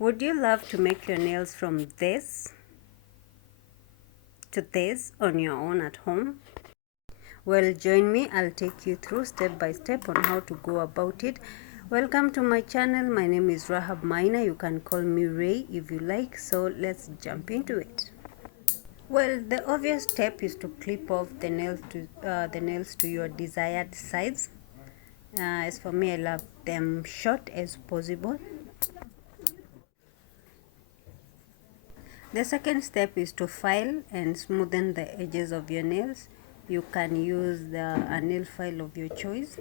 Would you love to make your nails from this to this on your own at home? Well, join me. I'll take you through step by step on how to go about it. Welcome to my channel. My name is Rahab Maina. You can call me Ray if you like. So let's jump into it. Well, the obvious step is to clip off the nails to your desired size. As for me, I love them short as possible. The second step is to file and smoothen the edges of your nails. You can use a nail file of your choice.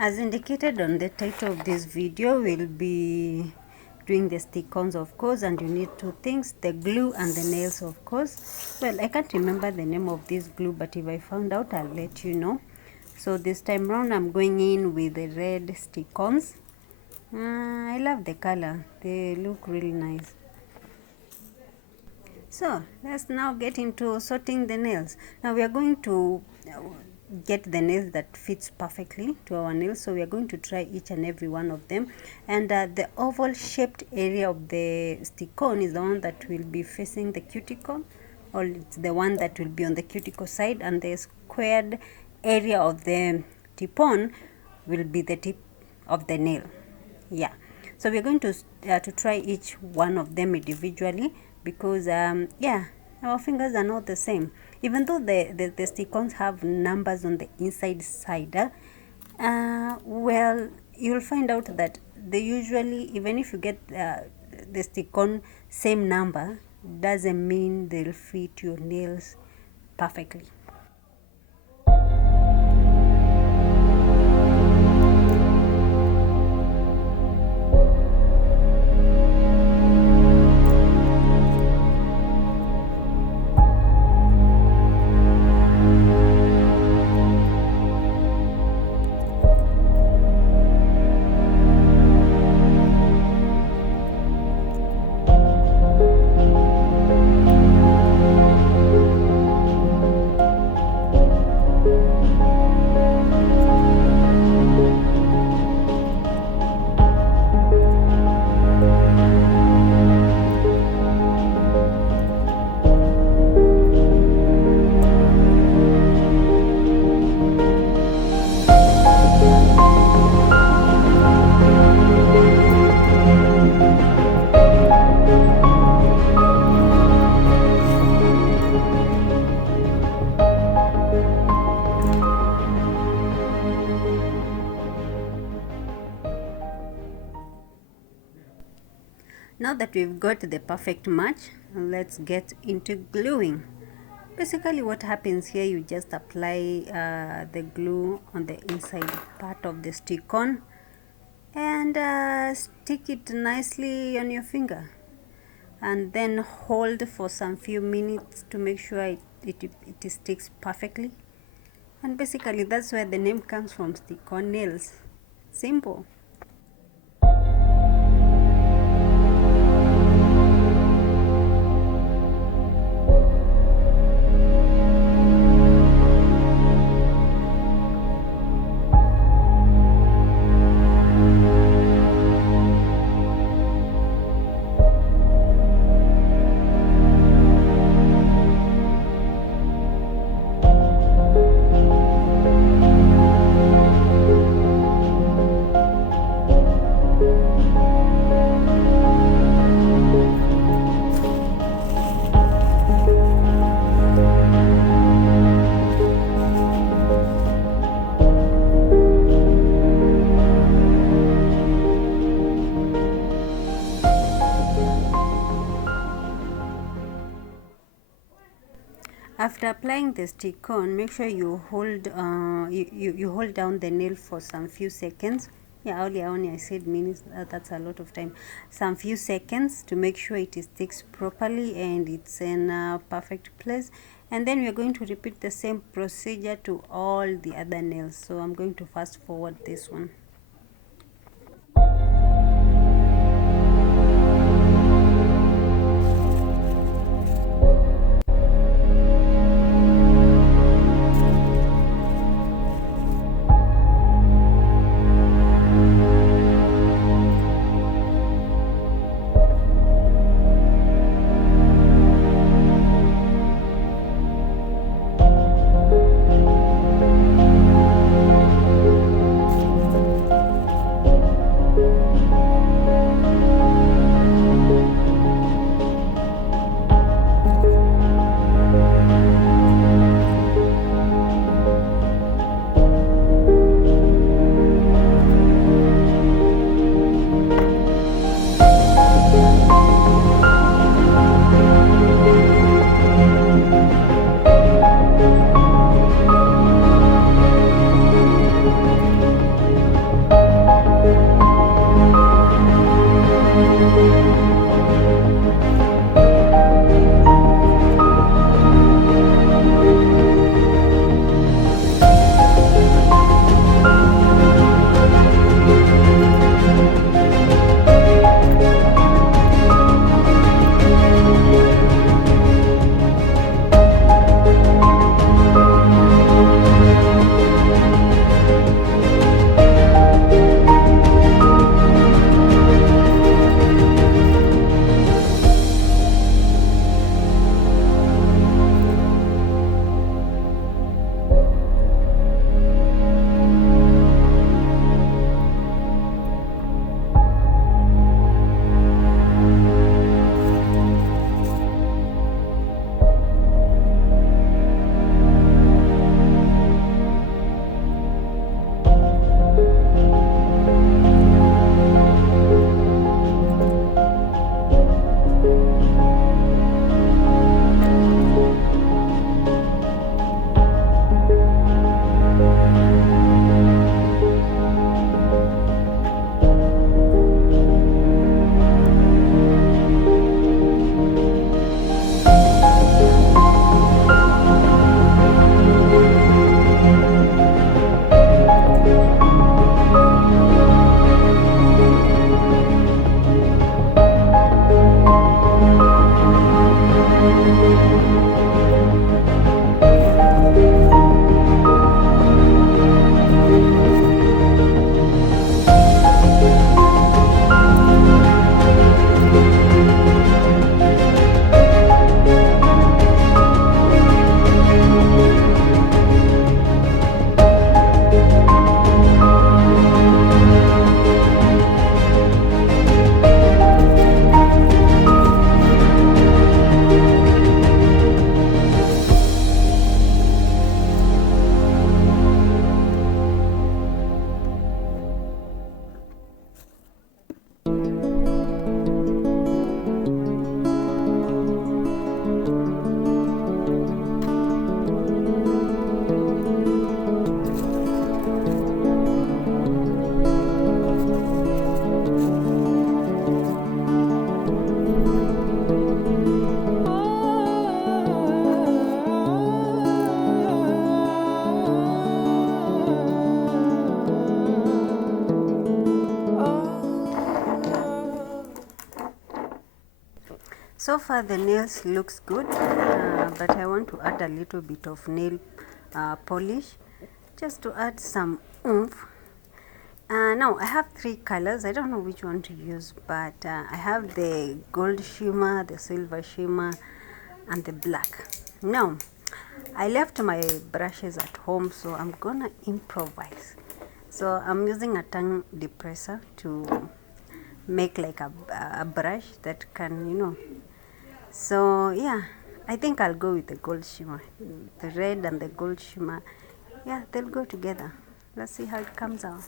As indicated on the title of this video, we'll be doing the stick-ons, of course, and you need two things, the glue and the nails, of course. Well, I can't remember the name of this glue, but if I found out, I'll let you know. So this time round, I'm going in with the red stick-ons. I love the color. They look really nice. So let's now get into sorting the nails. Now we are going to get the nails that fits perfectly to our nails, so we are going to try each and every one of them. And the oval shaped area of the stick-on is the one that will be facing the cuticle, or it's the one that will be on the cuticle side, and the squared area of the tip-on will be the tip of the nail. Yeah, so we're going to try each one of them individually, because yeah, our fingers are not the same. Even though the stick-ons have numbers on the inside side, well, you'll find out that they usually, even if you get the stick-on same number, doesn't mean they'll fit your nails perfectly. Now that we've got the perfect match, let's get into gluing. Basically what happens here, you just apply the glue on the inside part of the stick-on and stick it nicely on your finger, and then hold for some few minutes to make sure it sticks perfectly. And basically that's where the name comes from, stick-on nails. Simple. After applying the stick-on, make sure you hold you hold down the nail for some few seconds. Yeah, earlier on I said minutes, that's a lot of time. Some few seconds to make sure it sticks properly and it's in a perfect place. And then we're going to repeat the same procedure to all the other nails. So I'm going to fast forward this one. So far the nails looks good, but I want to add a little bit of nail polish just to add some oomph. Now I have three colors. I don't know which one to use, but I have the gold shimmer, the silver shimmer, and the black. Now I left my brushes at home, so I'm gonna improvise. So I'm using a tongue depressor to make like a brush that can, so yeah, I think I'll go with the gold shimmer. The red and the gold shimmer, yeah, they'll go together. Let's see how it comes out.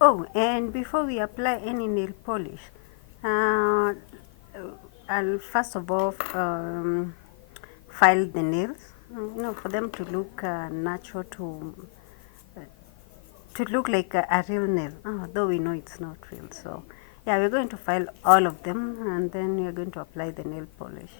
Oh, and before we apply any nail polish, I'll first of all file the nails, for them to look natural, to look like a real nail, though we know it's not real. So yeah, we're going to file all of them, and then we're going to apply the nail polish.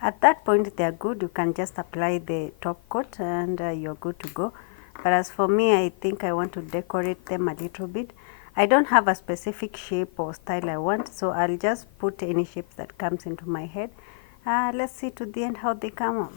At that point they are good. You can just apply the top coat and you're good to go. But as for me, I think I want to decorate them a little bit. I don't have a specific shape or style I want, so I'll just put any shape that comes into my head. Let's see to the end how they come out.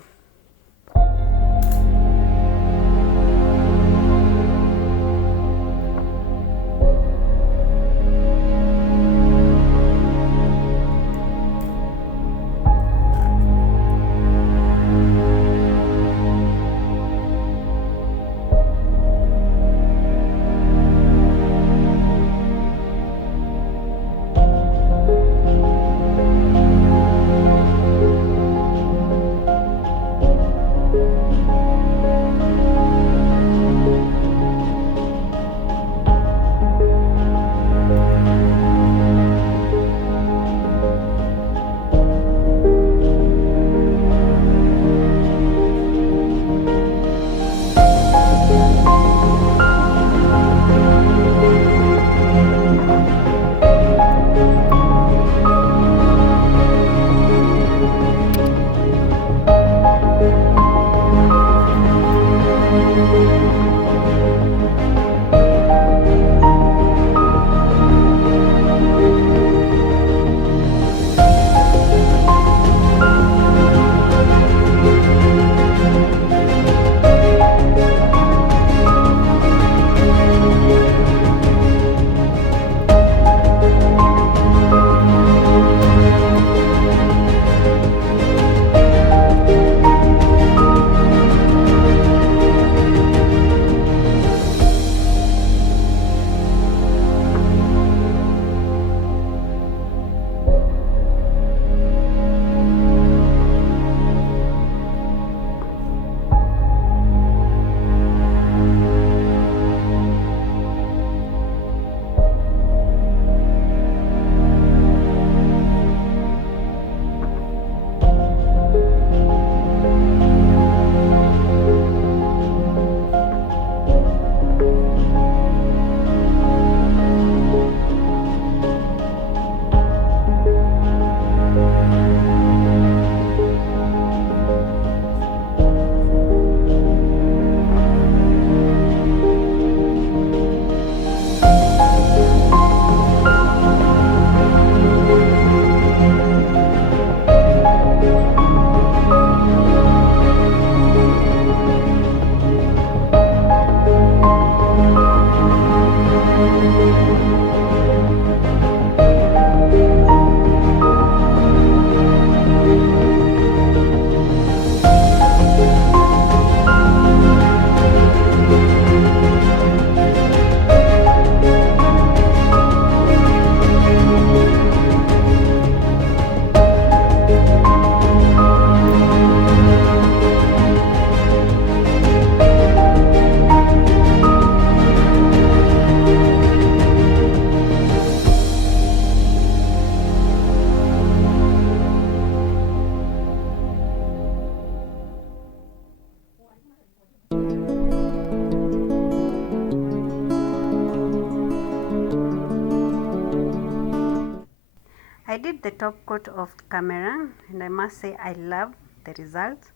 I did the top coat of camera, and I must say I love the results.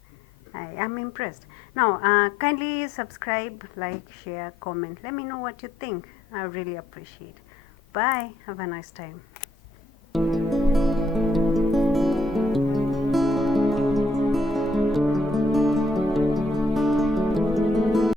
I am impressed. Now, kindly subscribe, like, share, comment. Let me know what you think. I really appreciate. Bye. Have a nice time.